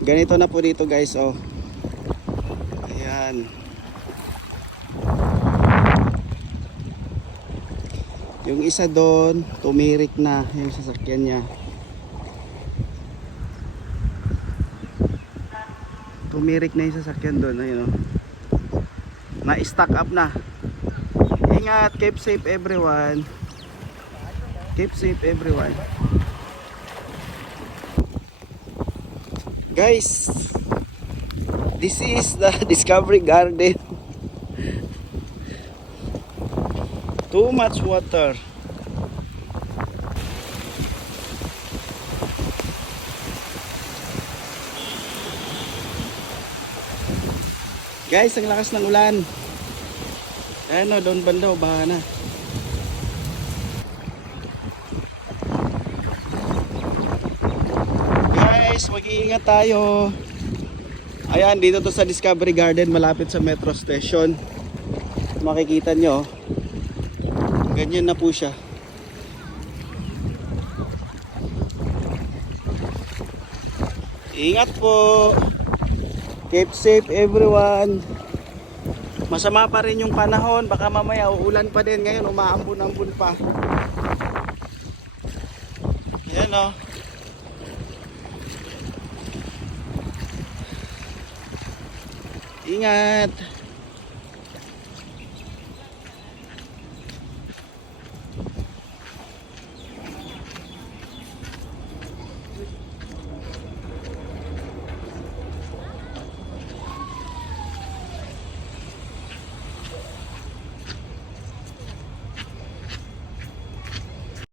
Ganito na po dito guys, oh. Ayan. Yung isa doon, tumirik na yung sasakyan niya. Tumirik na yung sasakyan doon, ayun oh. Na-stack up na. Ingat, keep safe everyone. Keep safe everyone. Guys, this is the Discovery Garden. Too much water. Guys, ang lakas ng ulan. Ayan o, doon banda o, baha na. Guys, mag-iingat tayo. Ayan, dito to sa Discovery Garden, malapit sa Metro Station. Makikita nyo, ganyan na po siya. Ingat po. Keep safe everyone. Masama pa rin yung panahon, baka mamaya uulan pa din. Ngayon umaambon-ambon pa. Ayan o. Ingat.